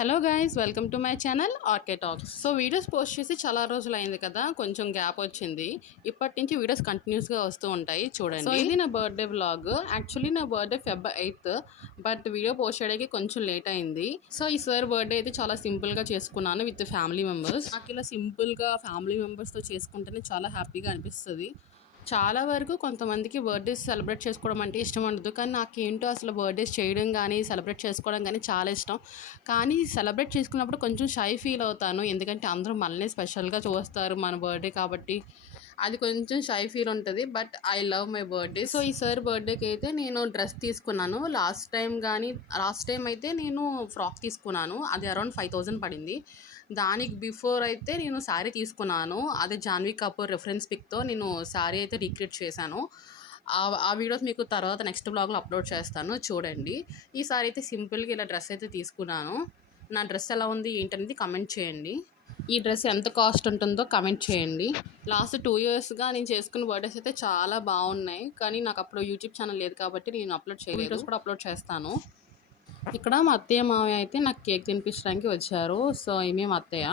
Hello guys, welcome to my channel RK Talks. So videos post చేసి చాలా రోజులు అయింది కదా, కొంచెం గ్యాప్ వచ్చింది. ఇప్పటి నుంచి వీడియోస్ కంటిన్యూస్గా వస్తూ ఉంటాయి, చూడండి. సో ఇది నా బర్త్డే వ్లాగ్. యాక్చువల్లీ నా birthday Feb 8th, but video post చేయడానికి కొంచెం లేట్ అయింది. సో ఈ సార్ బర్త్డే అయితే చాలా సింపుల్గా చేసుకున్నాను విత్ ఫ్యామిలీ మెంబర్స్. నాకు ఇలా సింపుల్గా ఫ్యామిలీ మెంబర్స్తో చేసుకుంటేనే చాలా హ్యాపీగా అనిపిస్తుంది. చాలా వరకు కొంతమందికి బర్త్డేస్ సెలబ్రేట్ చేసుకోవడం అంటే ఇష్టం ఉండదు, కానీ నాకేంటో అసలు బర్త్డేస్ చేయడం కానీ సెలబ్రేట్ చేసుకోవడం కానీ చాలా ఇష్టం. కానీ సెలబ్రేట్ చేసుకున్నప్పుడు కొంచెం షై ఫీల్ అవుతాను, ఎందుకంటే అందరూ మనల్ని స్పెషల్గా చూస్తారు, మన బర్త్డే కాబట్టి అది కొంచెం షై ఫీల్ ఉంటుంది. But I love my birthday. So ఈ సార్ బర్త్డేకి అయితే నేను డ్రెస్ తీసుకున్నాను. లాస్ట్ టైం అయితే నేను ఫ్రాక్ తీసుకున్నాను, అది అరౌండ్ 5000 పడింది. దానికి బిఫోర్ అయితే నేను శారీ తీసుకున్నాను, అదే జాన్వీ కపూర్ రెఫరెన్స్ పిక్తో నేను శారీ అయితే రీక్రియేట్ చేశాను. ఆ వీడియోస్ మీకు తర్వాత నెక్స్ట్ బ్లాగ్లో అప్లోడ్ చేస్తాను, చూడండి. ఈసారి అయితే సింపుల్గా ఇలా డ్రెస్ అయితే తీసుకున్నాను. నా డ్రెస్ ఎలా ఉంది ఏంటనేది కమెంట్ చేయండి. ఈ డ్రెస్ ఎంత కాస్ట్ ఉంటుందో కమెంట్ చేయండి. లాస్ట్ 2 yearsగా నేను చేసుకున్న బర్త్డేస్ అయితే చాలా బాగున్నాయి, కానీ నాకు అప్పుడు యూట్యూబ్ ఛానల్ లేదు కాబట్టి నేను అప్లోడ్ చేయలేదు. వీడియోస్ కూడా అప్లోడ్ చేస్తాను. ఇక్కడ మా అత్తయ్య మావయ్య అయితే నాకు కేక్ తినిపించడానికి వచ్చారు. సో ఈమె మా అత్తయ్య.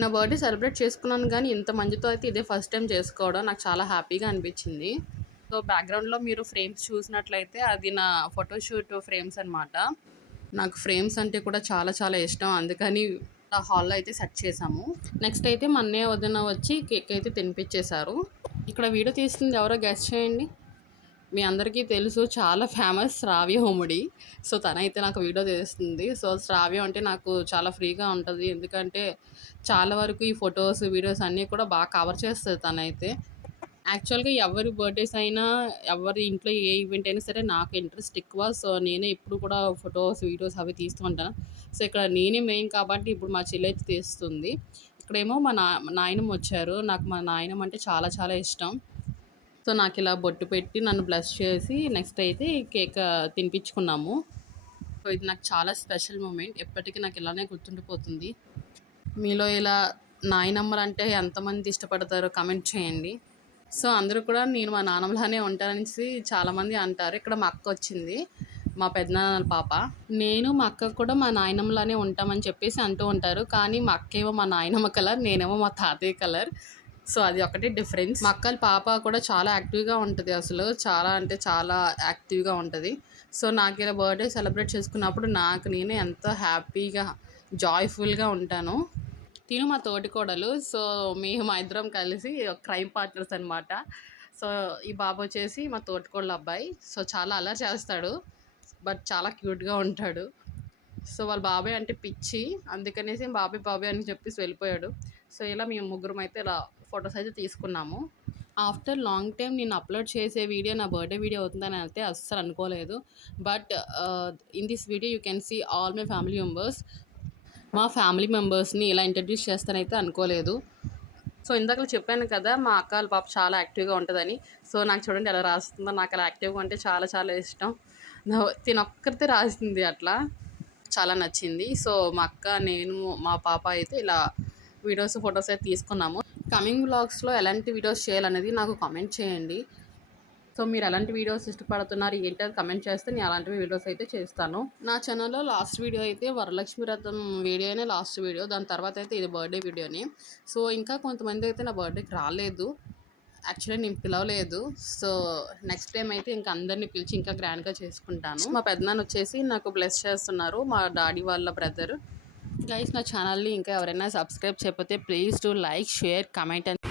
నా బర్త్డే సెలబ్రేట్ చేసుకున్నాను, కానీ ఇంత మందితో అయితే ఇదే ఫస్ట్ టైం చేసుకోవడం నాకు చాలా హ్యాపీగా అనిపించింది. సో బ్యాక్గ్రౌండ్లో మీరు ఫ్రేమ్స్ చూసినట్లయితే అది నా ఫోటోషూట్ ఫ్రేమ్స్ అనమాట. నాకు ఫ్రేమ్స్ అంటే కూడా చాలా చాలా ఇష్టం, అందుకని హాల్లో అయితే సెట్ చేసాము. నెక్స్ట్ అయితే మా అన్నయ్య వదిన వచ్చి కేక్ అయితే తినిపించేశారు. ఇక్కడ వీడియో తీస్తుంది ఎవరో గెస్ చేయండి. మీ అందరికీ తెలుసు, చాలా ఫేమస్ శ్రావ్య హోముడి. సో తనైతే నాకు వీడియో తీస్తుంది. సో శ్రావ్య అంటే నాకు చాలా ఫ్రీగా ఉంటుంది, ఎందుకంటే చాలా వరకు ఈ ఫొటోస్ వీడియోస్ అన్నీ కూడా బాగా కవర్ చేస్తుంది తనైతే. యాక్చువల్గా ఎవరి బర్త్డేస్ అయినా ఎవరి ఇంట్లో ఏ ఈవెంట్ అయినా సరే నాకు ఇంట్రెస్ట్ ఎక్కువ. సో నేనే ఇప్పుడు కూడా ఫొటోస్ వీడియోస్ అవి తీస్తూ ఉంటాను. సో ఇక్కడ నేనే మెయిన్ కాబట్టి ఇప్పుడు మా చెల్లి అయితే తీస్తుంది. ఇక్కడేమో మా నాయనమ్మ వచ్చారు. నాకు మా నాయనమ్మ అంటే చాలా చాలా ఇష్టం. సో నాకు ఇలా బొట్టు పెట్టి నన్ను బ్లెస్ చేసి నెక్స్ట్ అయితే కేక్ తినిపించుకున్నాము. సో ఇది నాకు చాలా స్పెషల్ మూమెంట్, ఎప్పటికీ నాకు ఇలానే గుర్తుండిపోతుంది. మీలో ఇలా నాయనమ్మలు అంటే ఎంతమంది ఇష్టపడతారో కమెంట్ చేయండి. సో అందరూ కూడా నేను మా నాన్నమ్మలానే ఉంటాననేసి చాలామంది అంటారు. ఇక్కడ మా అక్క వచ్చింది, మా పెద్దనాన్న పాప. నేను మా అక్క కూడా మా నాయనమ్మలానే ఉంటామని చెప్పేసి అంటూ ఉంటారు, కానీ మా అక్క ఏమో మా నాయనమ్మ కలర్, నేనేమో మా తాతయ్య కలర్. సో అది ఒకటే డిఫరెన్స్. మా అక్క పాప కూడా చాలా యాక్టివ్గా ఉంటుంది, అసలు చాలా అంటే చాలా యాక్టివ్గా ఉంటుంది. సో నాకు ఇలా బర్త్డే సెలబ్రేట్ చేసుకున్నప్పుడు నాకు నేనే ఎంతో హ్యాపీగా జాయ్ఫుల్గా ఉంటాను. తిను మా తోటికోడలు. సో మా ఇద్దరం కలిసి క్రైమ్ పార్ట్నర్స్ అనమాట. సో ఈ బాబు వచ్చేసి మా తోటికోడల అబ్బాయి. సో చాలా అల్లరి చేస్తాడు, బట్ చాలా క్యూట్గా ఉంటాడు. సో వాళ్ళ బాబాయ్ అంటే పిచ్చి, అందుకనేసి బాబాయ్ అని చెప్పేసి వెళ్ళిపోయాడు. సో ఇలా మేము ముగ్గురం అయితే ఇలా ఫొటోస్ అయితే తీసుకున్నాము. ఆఫ్టర్ లాంగ్ టైం నేను అప్లోడ్ చేసే వీడియో నా బర్త్డే వీడియో అవుతుందని అయితే అస్సలు అనుకోలేదు. But in this video you can see all my family members. మా ఫ్యామిలీ మెంబర్స్ని ఇలా ఇంట్రడ్యూస్ చేస్తానైతే అనుకోలేదు. సో ఇందాక చెప్పాను కదా, మా అక్క వాళ్ళ పాప చాలా యాక్టివ్గా ఉంటుందని. సో నాకు చూడండి ఎలా రాస్తుందో, నాకు అలా యాక్టివ్గా ఉంటే చాలా చాలా ఇష్టం. తినొక్కరితే రాసింది అట్లా, చాలా నచ్చింది. సో మా అక్క, నేను, మా పాప అయితే ఇలా వీడియోస్ ఫొటోస్ అయితే తీసుకున్నాము. కమింగ్ వ్లాగ్స్లో ఎలాంటి వీడియోస్ చేయాలనేది నాకు కామెంట్ చేయండి. సో మీరు ఎలాంటి వీడియోస్ ఇష్టపడుతున్నారు ఏంటి అది కమెంట్ చేస్తే నేను అలాంటివి వీడియోస్ అయితే చేస్తాను. నా ఛానల్లో లాస్ట్ వీడియో అయితే వరలక్ష్మి వ్రతం వీడియోనే లాస్ట్ వీడియో, దాని తర్వాత అయితే ఇది బర్త్డే వీడియోని. సో ఇంకా కొంతమంది అయితే నా బర్త్డేకి రాలేదు, యాక్చువల్లీ నేను పిలవలేదు. సో నెక్స్ట్ టైం అయితే ఇంకా అందరినీ పిలిచి ఇంకా గ్రాండ్గా చేసుకుంటాను. మా పెద్దనాన్న వచ్చేసి నాకు బ్లెస్ చేస్తున్నారు, మా డాడీ వాళ్ళ బ్రదర్. గైస్ నా ఛానల్ని ఇంకా ఎవరైనా సబ్స్క్రైబ్ చేయకపోతే please to like, share, comment and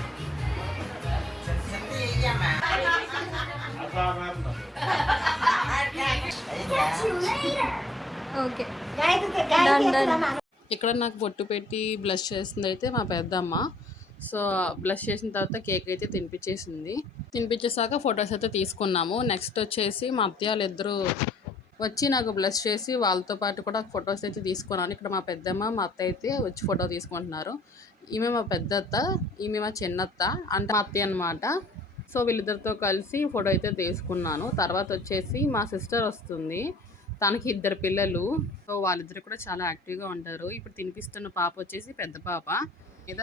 ఇక్కడ నాకు బొట్టు పెట్టి బ్లెస్ చేస్తుంది అయితే మా పెద్దమ్మ. సో బ్లెస్ చేసిన తర్వాత కేక్ అయితే తినిపించేసాక ఫొటోస్ అయితే తీసుకున్నాము. నెక్స్ట్ వచ్చేసి మా అత్తయ్యలు ఇద్దరు వచ్చి నాకు బ్లెస్ చేసి వాళ్ళతో పాటు కూడా ఫొటోస్ అయితే తీసుకున్నాను. ఇక్కడ మా పెద్దమ్మ, మా అత్త అయితే వచ్చి ఫోటో తీసుకుంటున్నారు. ఈమె మా పెద్దత్త, ఈమె మా చిన్నత్త అంటే మా అత్తయ్య అనమాట. సో వీళ్ళిద్దరితో కలిసి ఫోటో అయితే తీసుకున్నాను. తర్వాత వచ్చేసి మా సిస్టర్ వస్తుంది, తనకి 2 పిల్లలు. సో వాళ్ళిద్దరు కూడా చాలా యాక్టివ్గా ఉంటారు. ఇప్పుడు తినిపిస్తున్న పాప వచ్చేసి పెద్ద పాప, మీద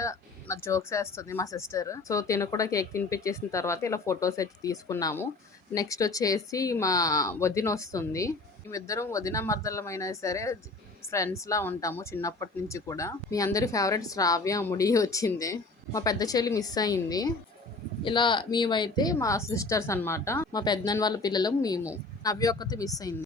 నా జోక్స్ వేస్తుంది మా సిస్టర్. సో తిన కూడా కేక్ తినిపించేసిన తర్వాత ఇలా ఫొటోస్ అయితే తీసుకున్నాము. నెక్స్ట్ వచ్చేసి మా వదిన వస్తుంది. మేమిద్దరం వదిన మర్దలమైనా సరే ఫ్రెండ్స్లా ఉంటాము చిన్నప్పటి నుంచి కూడా. మీ అందరి ఫేవరెట్ శ్రావ్య ముడి వచ్చింది. మా పెద్ద చెల్లి మిస్ అయింది. ఇలా మేమైతే మా సిస్టర్స్ అన్నమాట. మా పెద్దనాన్న వాళ్ళ పిల్లలు మేము. నవ్య ఒక్కతే మిస్ అయింది.